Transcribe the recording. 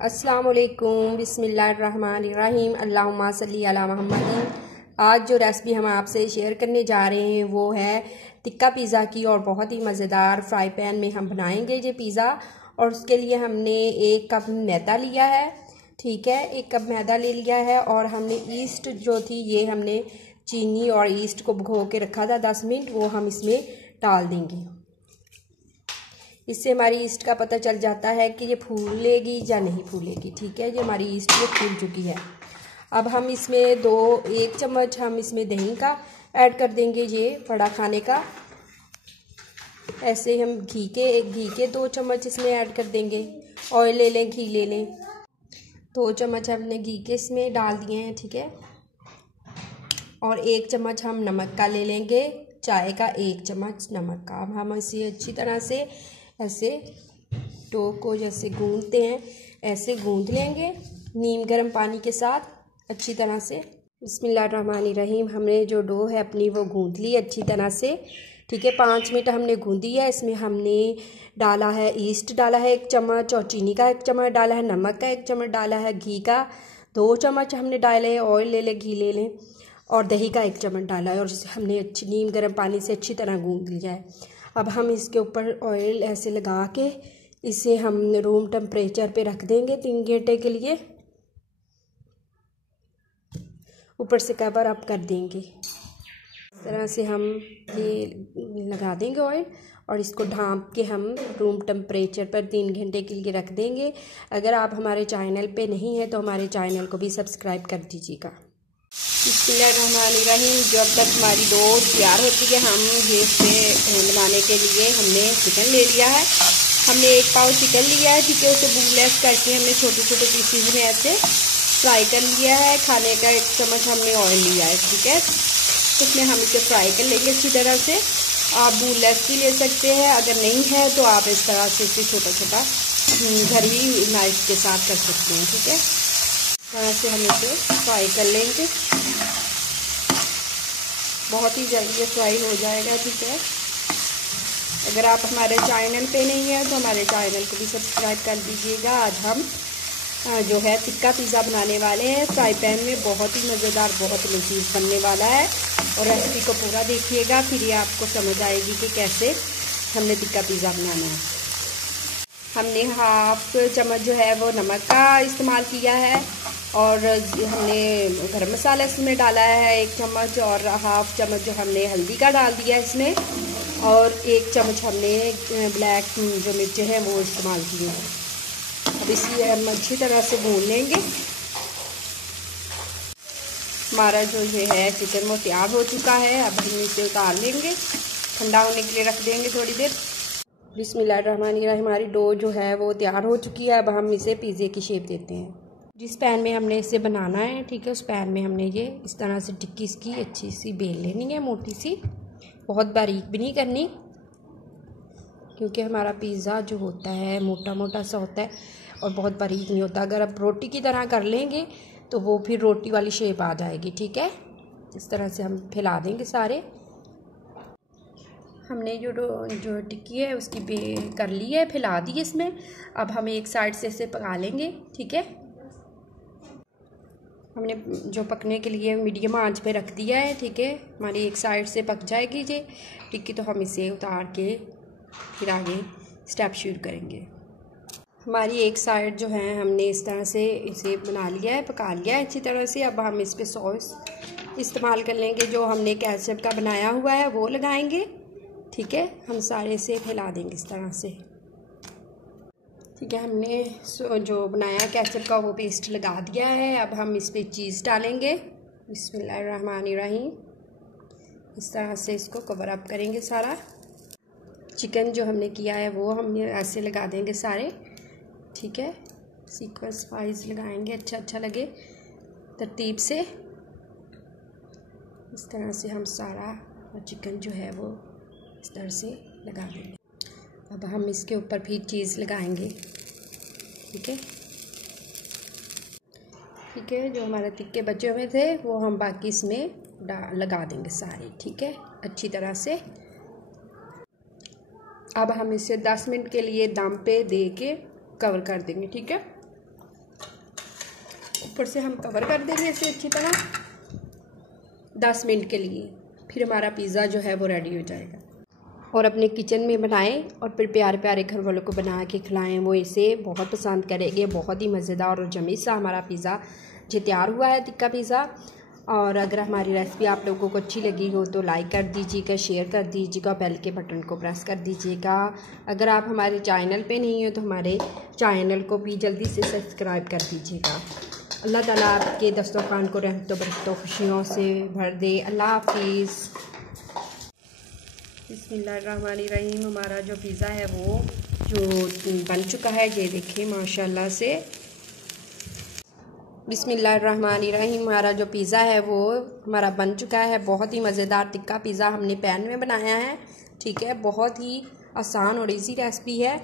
अस्सलाम वालेकुम, बिस्मिल्लाहिर्रहमानिर्रहीम, अल्लाहुम्मा सल्ली अला मुहम्मद। आज जो रेसिपी हम आपसे शेयर करने जा रहे हैं वो है टिक्का पिज़्ज़ा की, और बहुत ही मज़ेदार फ्राई पैन में हम बनाएंगे ये पिज़्ज़ा। और उसके लिए हमने 1 कप मैदा लिया है, ठीक है, 1 कप मैदा ले लिया है। और हमने ईस्ट जो थी, ये हमने चीनी और ईस्ट को भिगो के रखा था 10 मिनट, वो हम इसमें डाल देंगे। इससे हमारी ईस्ट का पता चल जाता है कि ये फूलेगी या नहीं फूलेगी, ठीक है। ये हमारी ईस्ट ये फूल चुकी है। अब हम इसमें 1 चम्मच हम इसमें दही का ऐड कर देंगे, ये बड़ा खाने का। ऐसे हम घी के 2 चम्मच इसमें ऐड कर देंगे। ऑयल ले लें, घी ले लें। 2 चम्मच हमने घी के इसमें डाल दिए हैं, ठीक है। और 1 चम्मच हम नमक का ले लेंगे, चाय का 1 चम्मच नमक का। अब हम इसे अच्छी तरह से ऐसे डो को जैसे गूंदते हैं ऐसे गूंद लेंगे नीम गर्म पानी के साथ अच्छी तरह से। बिस्मिल्लाहिर्रहमानिर्रहीम। हमने जो डो है अपनी वो गूंद ली अच्छी तरह से, ठीक है। 5 मिनट हमने गूंदी है। इसमें हमने डाला है ईस्ट, डाला है 1 चम्मच, और चीनी का 1 चम्मच डाला है, नमक का 1 चम्मच डाला है, घी का 2 चम्मच हमने डाले। ऑयल ले लें, घी ले लें, और दही का 1 चम्मच डाला है। और हमने अच्छी नीम गर्म पानी से अच्छी तरह गूंद लिया है। अब हम इसके ऊपर ऑयल ऐसे लगा के इसे हम रूम टेम्परेचर पे रख देंगे 3 घंटे के लिए। ऊपर से कवर अप कर देंगे। इस तरह से हम ये लगा देंगे ऑयल, और इसको ढाँप के हम रूम टेम्परेचर पर 3 घंटे के लिए रख देंगे। अगर आप हमारे चैनल पे नहीं हैं तो हमारे चैनल को भी सब्सक्राइब कर दीजिएगा। बिस्मिल्लाहिर्रहमानिर्रहीम। जब तक हमारी डो तैयार होती है, हम ये इसे बनाने के लिए हमने चिकन ले लिया है। हमने 1 पाव चिकन लिया है, ठीक है। उसे बोनलेस करके हमने छोटे छोटे पीसीज में ऐसे फ्राई कर लिया है। खाने का 1 चम्मच हमने ऑयल लिया है, ठीक है। उसमें हम इसे फ्राई कर लेंगे अच्छी तरह से। आप बोनलेस भी ले सकते हैं, अगर नहीं है तो आप इस तरह से इसे छोटा छोटा घर ही नाइफ के साथ कर सकते हैं, ठीक है। इस तरह से हम इसे फ्राई कर लेंगे। बहुत ही जल्दी फ्राई हो जाएगा, ठीक है। अगर आप हमारे चैनल पे नहीं हैं तो हमारे चैनल को भी सब्सक्राइब कर दीजिएगा। आज हम जो है टिक्का पिज़्ज़ा बनाने वाले हैं फ्राई पैन में। बहुत ही मज़ेदार, बहुत लजीज बनने वाला है। और रेसिपी को पूरा देखिएगा, फिर ये आपको समझ आएगी कि कैसे हमने टिक्का पिज़्ज़ा बनाना है। हमने 1/2 चम्मच जो है वो नमक का इस्तेमाल किया है, और हमने गरम मसाला इसमें डाला है 1 चम्मच, और 1/2 चम्मच जो हमने हल्दी का डाल दिया इसमें, और 1 चम्मच हमने ब्लैक जो मिर्चें हैं वो इस्तेमाल किए हैं। अब इसी हम अच्छी तरह से भून लेंगे। हमारा जो ये है चिकन वो तैयार हो चुका है। अब हम इसे उतार लेंगे, ठंडा होने के लिए रख देंगे थोड़ी देर। बिस्मिल्लाहिर्रहमानिर्रहीम। हमारी डो जो है वो तैयार हो चुकी है। अब हम इसे पिज़्ज़े की शेप देते हैं। जिस पैन में हमने इसे बनाना है, ठीक है, उस पैन में हमने ये इस तरह से टिक्की इसकी अच्छी सी बेल लेनी है, मोटी सी, बहुत बारीक भी नहीं करनी, क्योंकि हमारा पिज़्ज़ा जो होता है मोटा मोटा सा होता है और बहुत बारीक नहीं होता। अगर आप रोटी की तरह कर लेंगे तो वो फिर रोटी वाली शेप आ जाएगी, ठीक है। इस तरह से हम फैला देंगे सारे। हमने जो टिक्की है उसकी बेल कर ली है, फैला दी इसमें। अब हम एक साइड से इसे पका लेंगे, ठीक है। हमने जो पकने के लिए मीडियम आंच पे रख दिया है, ठीक है। हमारी एक साइड से पक जाएगी ये टिक्की, तो हम इसे उतार के फिर आगे स्टेप शुरू करेंगे। हमारी एक साइड जो है हमने इस तरह से इसे बना लिया है, पका लिया है अच्छी तरह से। अब हम इस पर सॉस इस्तेमाल कर लेंगे, जो हमने केचप का बनाया हुआ है वो लगाएंगे, ठीक है। हम सारे से फैला देंगे इस तरह से, ठीक है। हमने जो बनाया केचप का वो पेस्ट लगा दिया है। अब हम इस पर चीज़ डालेंगे। बिस्मिल्लाहिर्रहमानिर्रहीम। इस तरह से इसको कवर अप करेंगे सारा। चिकन जो हमने किया है वो हमने ऐसे लगा देंगे सारे, ठीक है। सीक्वेंस वाइज लगाएंगे, अच्छा लगे तरतीब से। इस तरह से हम सारा चिकन जो है वो इस तरह से लगा देंगे। अब हम इसके ऊपर फिर चीज़ लगाएंगे, ठीक है, ठीक है। जो हमारे टिक्के बचे हुए थे वो हम बाकी इसमें लगा देंगे सारे, ठीक है, अच्छी तरह से। अब हम इसे 10 मिनट के लिए दम पे दे के कवर कर देंगे, ठीक है। ऊपर से हम कवर कर देंगे इसे अच्छी तरह 10 मिनट के लिए। फिर हमारा पिज़्ज़ा जो है वो रेडी हो जाएगा। और अपने किचन में बनाएं और फिर प्यारे प्यारे घर वालों को बना के खिलाएं, वो इसे बहुत पसंद करेंगे। बहुत ही मज़ेदार और जमी सा हमारा पिज़्ज़ा जो तैयार हुआ है, टिक्का पिज़्ज़ा। और अगर हमारी रेसिपी आप लोगों को अच्छी लगी हो तो लाइक कर दीजिएगा, शेयर कर दीजिएगा, बेल के बटन को प्रेस कर दीजिएगा। अगर आप हमारे चैनल पे नहीं हो तो हमारे चैनल को भी जल्दी से सब्सक्राइब कर दीजिएगा। अल्लाह ताला आपके दस्तरखान को रहमतों बरकतों खुशियों से भर दे। अल्लाह हाफिज़। बिस्मिल्लाहिर्रहमानिर्रहीम। हमारा जो पिज़्ज़ा है वो जो बन चुका है, ये देखिए माशाल्लाह से। बिस्मिल्लाहिर्रहमानिर्रहीम। हमारा जो पिज़्ज़ा है वो हमारा बन चुका है। बहुत ही मज़ेदार टिक्का पिज़्ज़ा हमने पैन में बनाया है, ठीक है। बहुत ही आसान और इजी रेसिपी है।